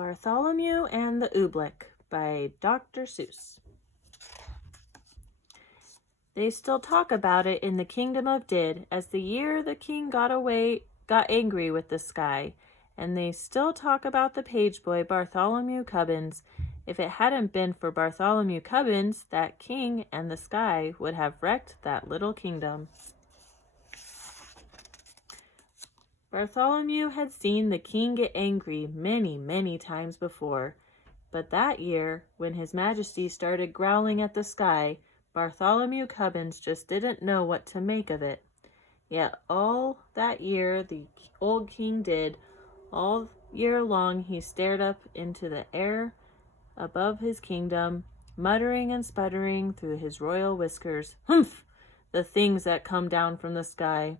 Bartholomew and the Oobleck by Dr. Seuss. They still talk about it in the kingdom of Did, as the year the king got angry with the sky, and they still talk about the page boy Bartholomew Cubbins. If it hadn't been for Bartholomew Cubbins, that king and the sky would have wrecked that little kingdom. Bartholomew had seen the king get angry many, many times before, but that year, when His Majesty started growling at the sky, Bartholomew Cubbins just didn't know what to make of it. Yet all that year the old king did, all year long he stared up into the air above his kingdom, muttering and sputtering through his royal whiskers, "Humph! The things that come down from the sky."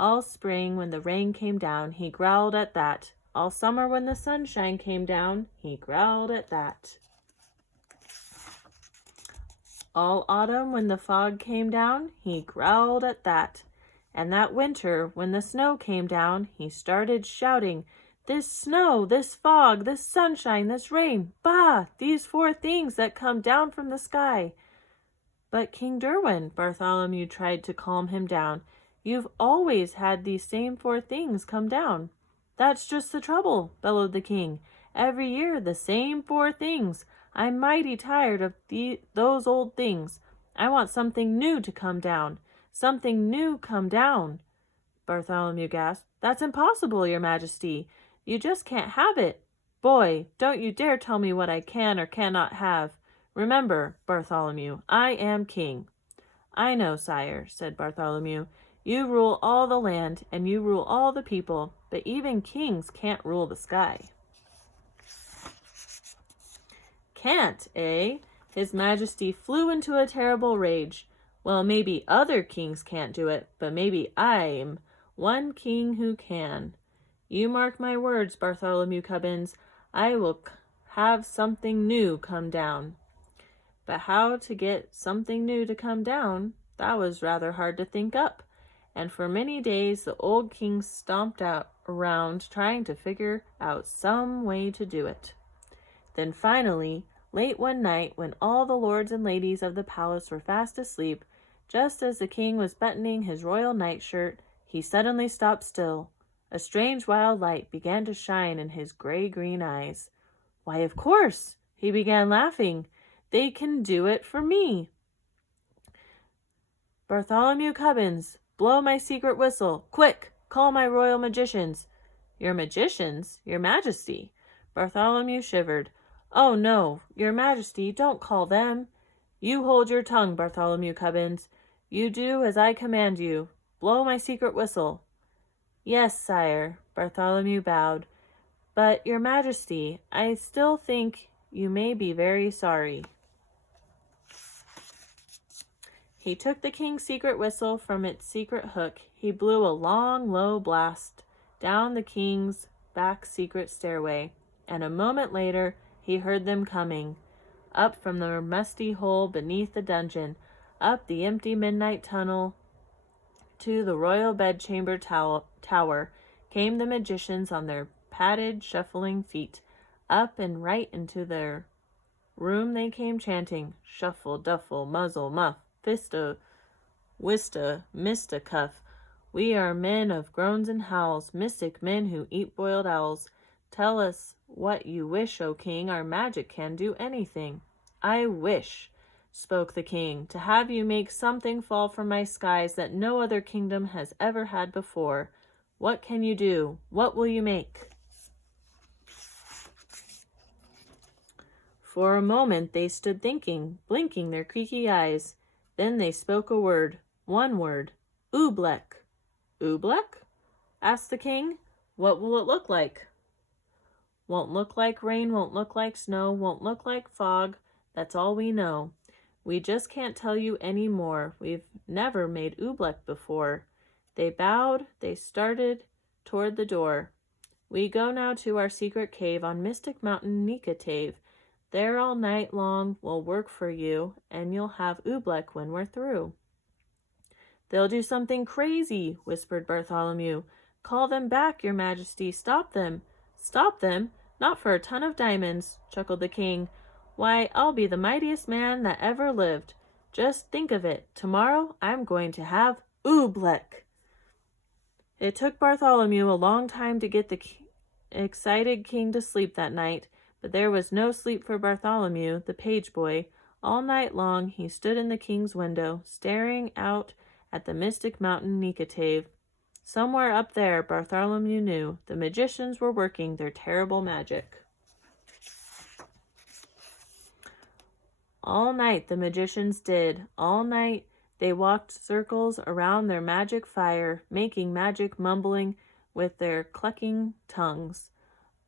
All spring, when the rain came down, he growled at that. All summer, when the sunshine came down, he growled at that. All autumn, when the fog came down, he growled at that. And that winter, when the snow came down, he started shouting, "This snow, this fog, this sunshine, this rain, bah! These four things that come down from the sky." "But King Derwin," Bartholomew tried to calm him down, "you've always had these same four things come down." "That's just the trouble," bellowed the king. "Every year the same four things. I'm mighty tired of those old things. I want something new to come down. Something new come down." Bartholomew gasped. "That's impossible, Your Majesty. You just can't have it." "Boy, don't you dare tell me what I can or cannot have. Remember, Bartholomew, I am king." "I know, sire," said Bartholomew. "You rule all the land, and you rule all the people, but even kings can't rule the sky." "Can't, eh?" His Majesty flew into a terrible rage. "Well, maybe other kings can't do it, but maybe I'm one king who can. You mark my words, Bartholomew Cubbins, I will have something new come down." But how to get something new to come down, that was rather hard to think up. And for many days the old king stomped around trying to figure out some way to do it. Then finally, late one night, when all the lords and ladies of the palace were fast asleep, just as the king was buttoning his royal nightshirt, he suddenly stopped still. A strange wild light began to shine in his gray-green eyes. "Why, of course!" he began laughing. "They can do it for me. Bartholomew Cubbins, blow my secret whistle. Quick, call my royal magicians." "Your magicians, Your Majesty?" Bartholomew shivered. "Oh, no, Your Majesty, don't call them." "You hold your tongue, Bartholomew Cubbins. You do as I command you. Blow my secret whistle." "Yes, sire," Bartholomew bowed. "But, Your Majesty, I still think you may be very sorry." He took the king's secret whistle from its secret hook. He blew a long, low blast down the king's back secret stairway, and a moment later he heard them coming. Up from the musty hole beneath the dungeon, up the empty midnight tunnel to the royal bedchamber tower came the magicians on their padded, shuffling feet. Up and right into their room they came chanting, "Shuffle, duffle, muzzle, muff, fista, wista, mista, cuff. We are men of groans and howls, mystic men who eat boiled owls. Tell us what you wish, O king, our magic can do anything." "I wish," spoke the king, "to have you make something fall from my skies that no other kingdom has ever had before. What can you do? What will you make?" For a moment they stood thinking, blinking their creaky eyes. Then they spoke a word, one word, "Oobleck." "Oobleck?" asked the king. "What will it look like?" "Won't look like rain, won't look like snow, won't look like fog. That's all we know. We just can't tell you any more. We've never made Oobleck before." They bowed, they started toward the door. "We go now to our secret cave on Mystic Mountain Nekatave. There all night long we'll work for you, and you'll have Oobleck when we're through." "They'll do something crazy," whispered Bartholomew. "Call them back, Your Majesty. Stop them." "Stop them? Not for a ton of diamonds, chuckled the king. Why, I'll be the mightiest man that ever lived. Just think of it. Tomorrow I'm going to have Oobleck. It took Bartholomew a long time to get the excited king to sleep that night, but there was no sleep for Bartholomew, the page boy. All night long he stood in the king's window, staring out at the mystic mountain Nicotave. Somewhere up there, Bartholomew knew, the magicians were working their terrible magic. All night the magicians did. All night they walked circles around their magic fire, making magic mumbling with their clucking tongues.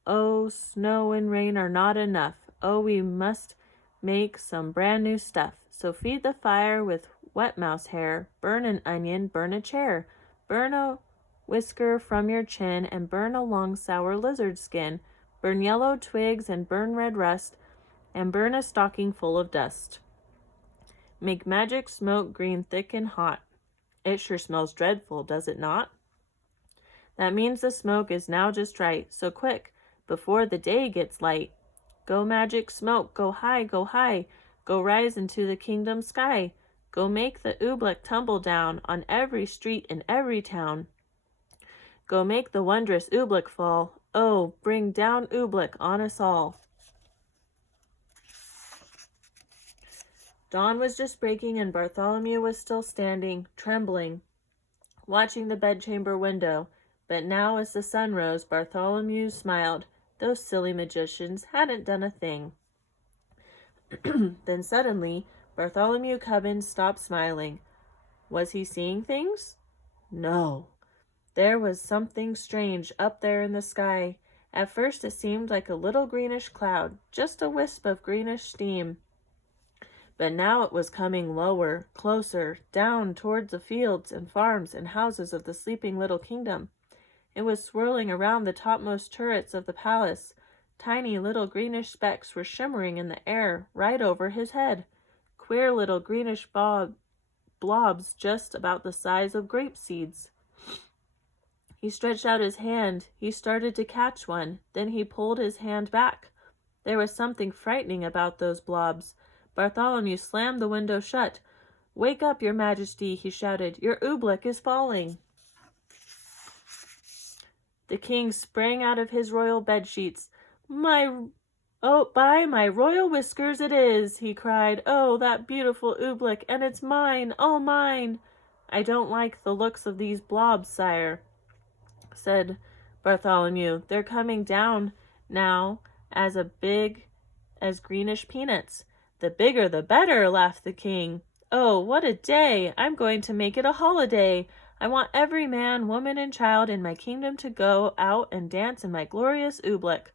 Oh, snow and rain are not enough. Oh, we must make some brand new stuff. So feed the fire with wet mouse hair, burn an onion, burn a chair, burn a whisker from your chin, and burn a long sour lizard skin, burn yellow twigs and burn red rust, and burn a stocking full of dust. Make magic smoke green thick and hot. It sure smells dreadful, does it not? That means the smoke is now just right, so quick, before the day gets light. Go magic smoke, go high, go rise into the kingdom sky. Go make the Oobleck tumble down on every street in every town. Go make the wondrous Oobleck fall. Oh, bring down Oobleck on us all. Dawn was just breaking and Bartholomew was still standing, trembling, watching the bedchamber window. But now as the sun rose, Bartholomew smiled. Those silly magicians hadn't done a thing. Then suddenly, Bartholomew Cubbins stopped smiling. Was he seeing things? No. There was something strange up there in the sky. At first it seemed like a little greenish cloud, just a wisp of greenish steam. But now it was coming lower, closer, down towards the fields and farms and houses of the sleeping little kingdom. It was swirling around the topmost turrets of the palace. Tiny little greenish specks were shimmering in the air right over his head. Queer little greenish blobs just about the size of grape seeds. He stretched out his hand. He started to catch one. Then he pulled his hand back. There was something frightening about those blobs. Bartholomew slammed the window shut. Wake up, your majesty, he shouted. Your Oobleck is falling. The king sprang out of his royal bedsheets. By my royal whiskers it is, he cried. Oh, that beautiful Oobleck, and it's mine, all mine. I don't like the looks of these blobs, sire, said Bartholomew. They're coming down now as big as greenish peanuts. The bigger the better, laughed the king. Oh, what a day! I'm going to make it a holiday. I want every man, woman, and child in my kingdom to go out and dance in my glorious Oobleck.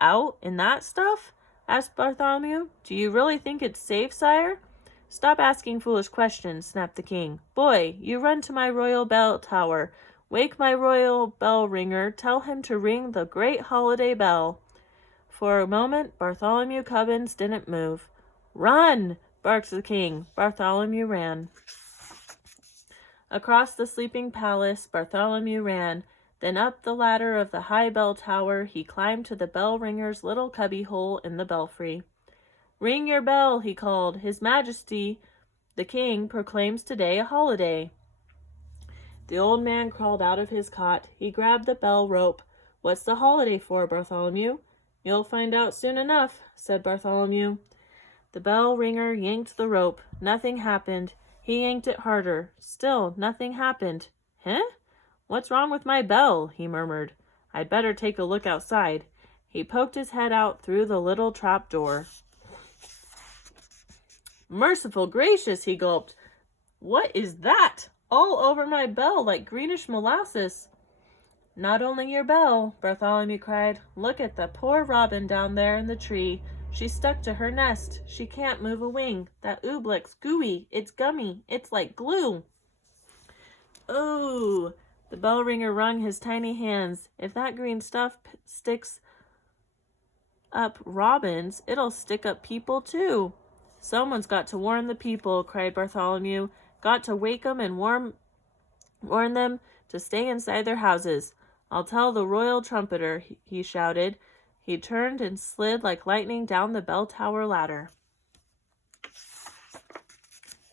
Out in that stuff? Asked Bartholomew. Do you really think it's safe, sire? Stop asking foolish questions, snapped the king. Boy, you run to my royal bell tower. Wake my royal bell ringer. Tell him to ring the great holiday bell. For a moment, Bartholomew Cubbins didn't move. Run! Barked the king. Bartholomew ran. Across the sleeping palace, Bartholomew ran. Then up the ladder of the high bell tower, he climbed to the bell ringer's little cubby-hole in the belfry. Ring your bell, he called. His Majesty, the king, proclaims today a holiday. The old man crawled out of his cot. He grabbed the bell rope. What's the holiday for, Bartholomew? You'll find out soon enough, said Bartholomew. The bell ringer yanked the rope. Nothing happened. He yanked it harder. Still, nothing happened. Huh? What's wrong with my bell? He murmured. I'd better take a look outside. He poked his head out through the little trap door. Merciful gracious, he gulped. What is that? All over my bell like greenish molasses. Not only your bell, Bartholomew cried. Look at the poor robin down there in the tree. She's stuck to her nest. She can't move a wing. That Oobleck's gooey. It's gummy. It's like glue. Oh, the bell ringer wrung his tiny hands. If that green stuff sticks up robins, it'll stick up people too. Someone's got to warn the people, cried Bartholomew. Got to wake 'em and warn them to stay inside their houses. I'll tell the royal trumpeter, he shouted. He turned and slid like lightning down the bell tower ladder.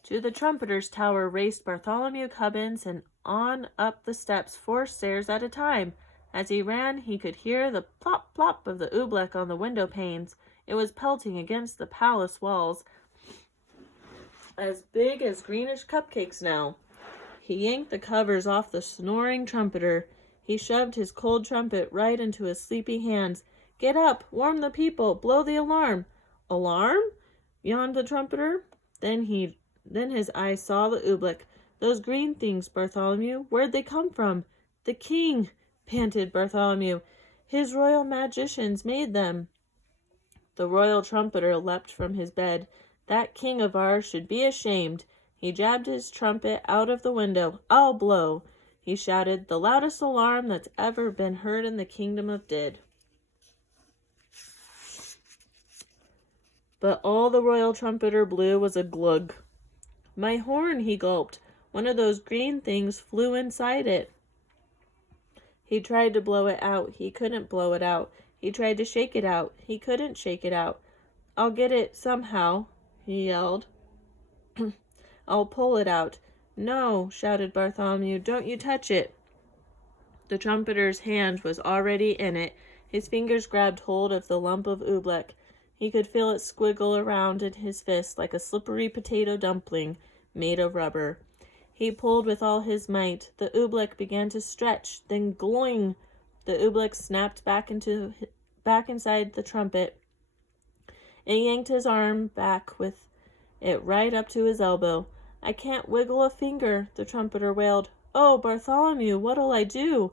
To the trumpeter's tower raced Bartholomew Cubbins, and on up the steps 4 stairs at a time. As he ran, he could hear the plop plop of the oobleck on the window panes. It was pelting against the palace walls, as big as greenish cupcakes now. He yanked the covers off the snoring trumpeter. He shoved his cold trumpet right into his sleepy hands. "Get up! Warn the people! Blow the alarm!" "Alarm?" yawned the trumpeter. Then his eyes saw the oobleck. "Those green things, Bartholomew, where'd they come from?" "The king," panted Bartholomew. "His royal magicians made them." The royal trumpeter leapt from his bed. "That king of ours should be ashamed." He jabbed his trumpet out of the window. "I'll blow," he shouted, "the loudest alarm that's ever been heard in the kingdom of Did." But all the royal trumpeter blew was a glug. "My horn," he gulped. "One of those green things flew inside it." He tried to blow it out. He couldn't blow it out. He tried to shake it out. He couldn't shake it out. "I'll get it somehow," he yelled. "I'll pull it out." "No," shouted Bartholomew, "don't you touch it." The trumpeter's hand was already in it. His fingers grabbed hold of the lump of oobleck. He could feel it squiggle around in his fist like a slippery potato dumpling made of rubber. He pulled with all his might. The oobleck began to stretch. Then gloing! The oobleck snapped back inside the trumpet. It yanked his arm back with it right up to his elbow. "I can't wiggle a finger," the trumpeter wailed. "Oh, Bartholomew, what'll I do?"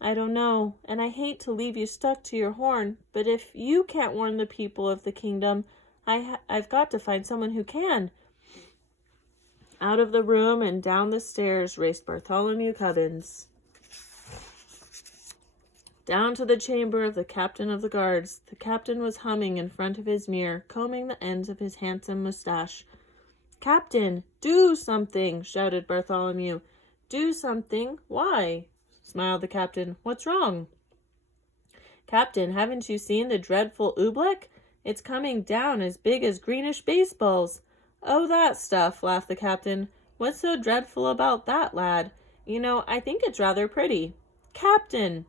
"I don't know, and I hate to leave you stuck to your horn, but if you can't warn the people of the kingdom, I've got to find someone who can." Out of the room and down the stairs raced Bartholomew Cubbins. Down to the chamber of the captain of the guards. The captain was humming in front of his mirror, combing the ends of his handsome mustache. "Captain, do something!" shouted Bartholomew. "Do something? Why?" smiled the captain. "What's wrong?" "Captain, haven't you seen the dreadful oobleck? It's coming down as big as greenish baseballs." "Oh, that stuff," laughed the captain. "What's so dreadful about that, lad? You know, I think it's rather pretty." "Captain!"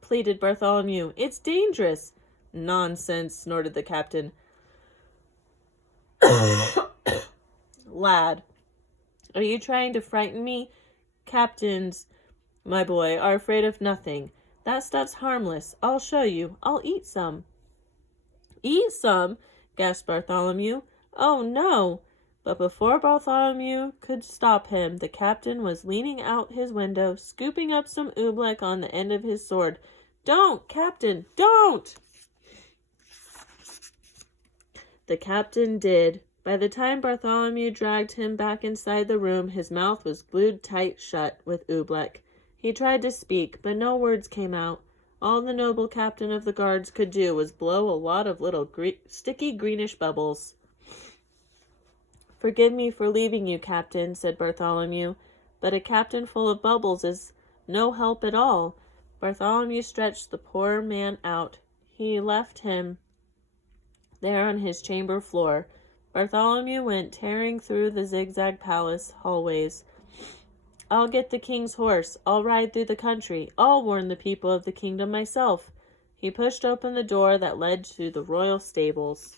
pleaded Bartholomew. "It's dangerous." "Nonsense," snorted the captain. "Lad, are you trying to frighten me? Captains, my boy, are afraid of nothing. That stuff's harmless. I'll show you. I'll eat some." "Eat some?" gasped Bartholomew. "Oh, no!" But before Bartholomew could stop him, the captain was leaning out his window, scooping up some oobleck on the end of his sword. "Don't, Captain, don't!" The captain did. By the time Bartholomew dragged him back inside the room, his mouth was glued tight shut with oobleck. He tried to speak, but no words came out. All the noble captain of the guards could do was blow a lot of little sticky greenish bubbles. "Forgive me for leaving you, Captain," said Bartholomew, "but a captain full of bubbles is no help at all." Bartholomew stretched the poor man out. He left him there on his chamber floor. Bartholomew went tearing through the zigzag palace hallways. "I'll get the king's horse. I'll ride through the country. I'll warn the people of the kingdom myself." He pushed open the door that led to the royal stables.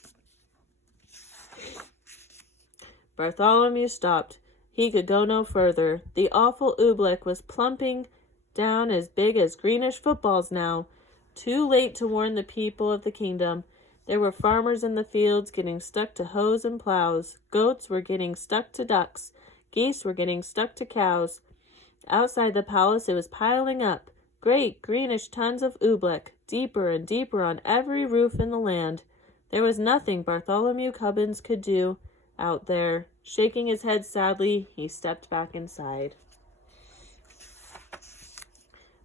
Bartholomew stopped. He could go no further. The awful oobleck was plumping down as big as greenish footballs now. Too late to warn the people of the kingdom. There were farmers in the fields getting stuck to hoes and plows. Goats were getting stuck to ducks. Geese were getting stuck to cows. Outside the palace it was piling up. Great greenish tons of oobleck, deeper and deeper on every roof in the land. There was nothing Bartholomew Cubbins could do out there. Shaking his head sadly, he stepped back inside.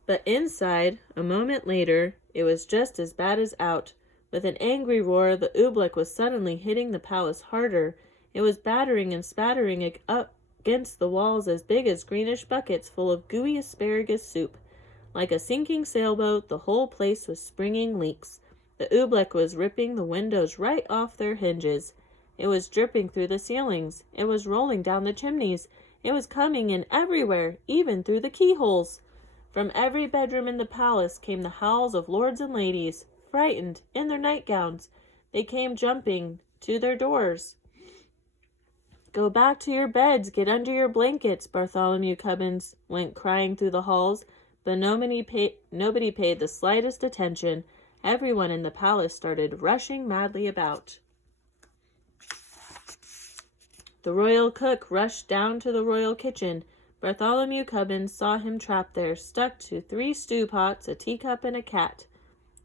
But inside, a moment later, it was just as bad as out. With an angry roar, the oobleck was suddenly hitting the palace harder. It was battering and spattering up against the walls as big as greenish buckets full of gooey asparagus soup. Like a sinking sailboat, the whole place was springing leaks. The Oobleck was ripping the windows right off their hinges. It was dripping through the ceilings. It was rolling down the chimneys. It was coming in everywhere, even through the keyholes. From every bedroom in the palace came the howls of lords and ladies, frightened, in their nightgowns. They came jumping to their doors. Go back to your beds, get under your blankets, Bartholomew Cubbins went crying through the halls, but nobody paid the slightest attention. Everyone in the palace started rushing madly about. The royal cook rushed down to the royal kitchen. Bartholomew Cubbins saw him trapped there, stuck to 3 stew pots, a teacup, and a cat.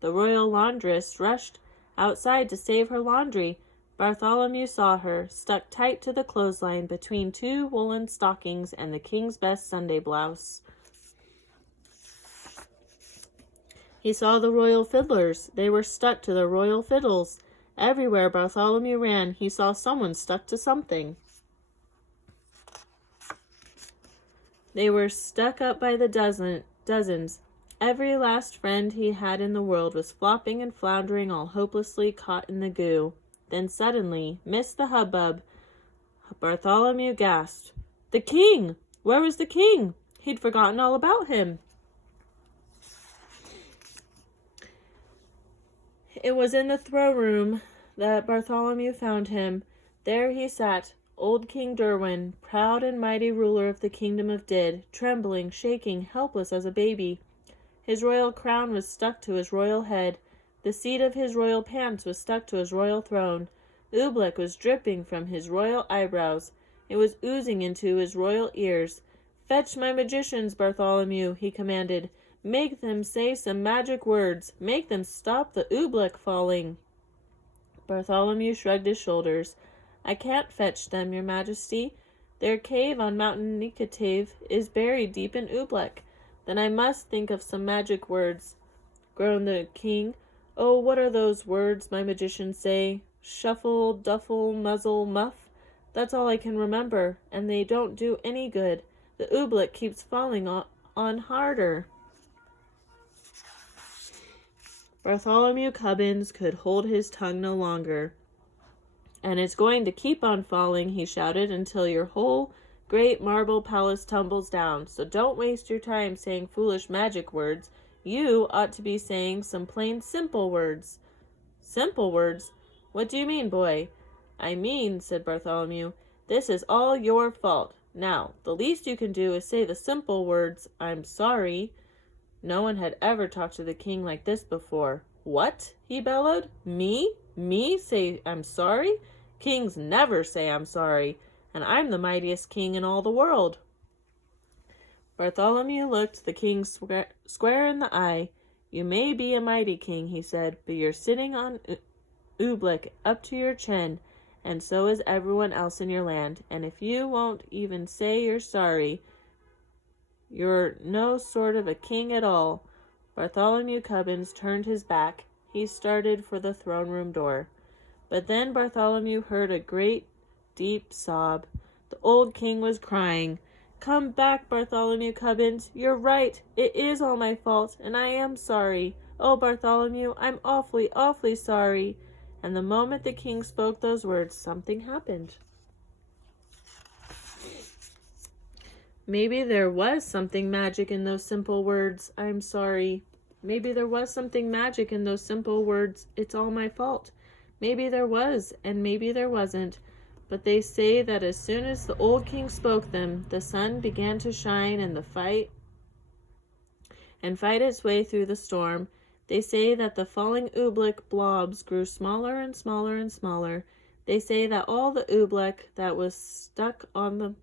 The royal laundress rushed outside to save her laundry. Bartholomew saw her, stuck tight to the clothesline between 2 woolen stockings and the king's best Sunday blouse. He saw the royal fiddlers. They were stuck to their royal fiddles. Everywhere Bartholomew ran, he saw someone stuck to something. They were stuck up by the dozens. Every last friend he had in the world was flopping and floundering, all hopelessly caught in the goo. Then suddenly, midst the hubbub, Bartholomew gasped, "The king! Where was the king? He'd forgotten all about him." It was in the throne room that Bartholomew found him. There he sat, old King Derwin, proud and mighty ruler of the kingdom of Did, trembling, shaking, helpless as a baby. His royal crown was stuck to his royal head. The seat of his royal pants was stuck to his royal throne. Oobleck was dripping from his royal eyebrows. It was oozing into his royal ears. "Fetch my magicians, Bartholomew," he commanded. "Make them say some magic words. Make them stop the Oobleck falling." Bartholomew shrugged his shoulders. "I can't fetch them, your majesty. Their cave on Mountain Nicotave is buried deep in Oobleck. Then I must think of some magic words," groaned the king. "Oh, what are those words my magicians say? Shuffle, duffle, muzzle, muff. That's all I can remember, and they don't do any good. The Oobleck keeps falling on harder." Bartholomew Cubbins could hold his tongue no longer. "And it's going to keep on falling," he shouted, "until your whole great marble palace tumbles down. So don't waste your time saying foolish magic words. You ought to be saying some plain simple words." "Simple words? What do you mean, boy?" "I mean," said Bartholomew, "this is all your fault. Now, the least you can do is say the simple words, 'I'm sorry.'" No one had ever talked to the king like this before. "What?" he bellowed. "Me? Me say I'm sorry? Kings never say I'm sorry, and I'm the mightiest king in all the world." Bartholomew looked the king square in the eye. "You may be a mighty king," he said, "but you're sitting on Oobleck up to your chin, and so is everyone else in your land, and if you won't even say you're sorry, you're no sort of a king at all." Bartholomew Cubbins turned his back. He started for the throne room door. But then Bartholomew heard a great, deep sob. The old king was crying. "Come back, Bartholomew Cubbins. You're right. It is all my fault, and I am sorry. Oh, Bartholomew, I'm awfully, awfully sorry." And the moment the king spoke those words, something happened. Maybe there was something magic in those simple words, "I'm sorry." Maybe there was something magic in those simple words, "It's all my fault." Maybe there was, and maybe there wasn't. But they say that as soon as the old king spoke them, the sun began to shine and fight its way through the storm. They say that the falling Oobleck blobs grew smaller and smaller and smaller. They say that all the Oobleck that was stuck on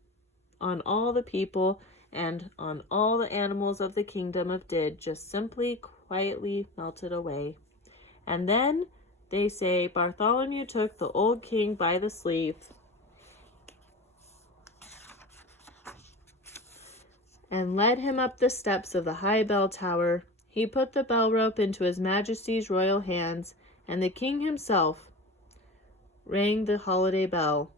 all the people and on all the animals of the kingdom of Did just simply quietly melted away. And then, they say, Bartholomew took the old king by the sleeve and led him up the steps of the high bell tower. He put the bell rope into his majesty's royal hands, and the king himself rang the holiday bell.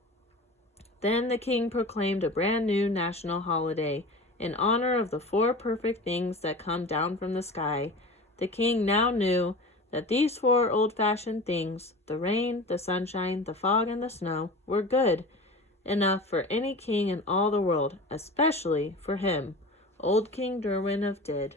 Then the king proclaimed a brand new national holiday in honor of the 4 perfect things that come down from the sky. The king now knew that these 4 old-fashioned things, the rain, the sunshine, the fog, and the snow, were good enough for any king in all the world, especially for him, old King Derwin of Did.